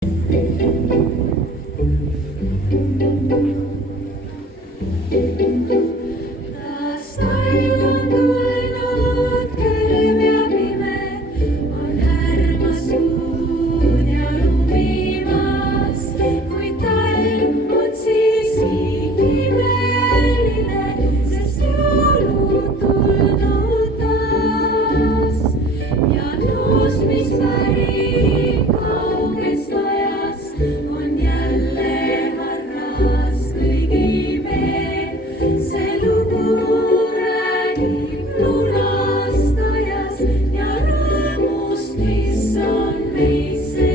taas taju on tulnud külm ja pime, on ärmas kuud ja lumimas, kuid talv on siiski imeline, sest jõulud tulnud taas ja luus, mis pärib kaugest ajast, on jälle harras kõigi meel. See lugu räägib lunastajast ja rõõmust, mis on meisse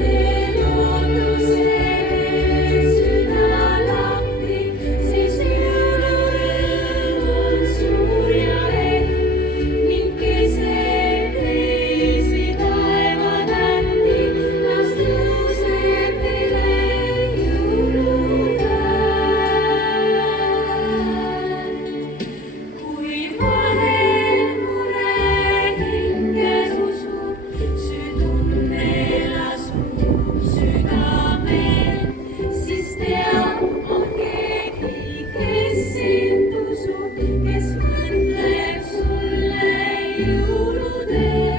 teen ootusel süda lahti, siis jõulurõõm on suur ja ehk ning keset teisi taevatähti taas tõuseb meile jõulutäht. Kui vahel mure hinges usub, sütunne lasub südamel, siis teab, on keegi, kes sind usub, kes mõtleb sulle jõuludel.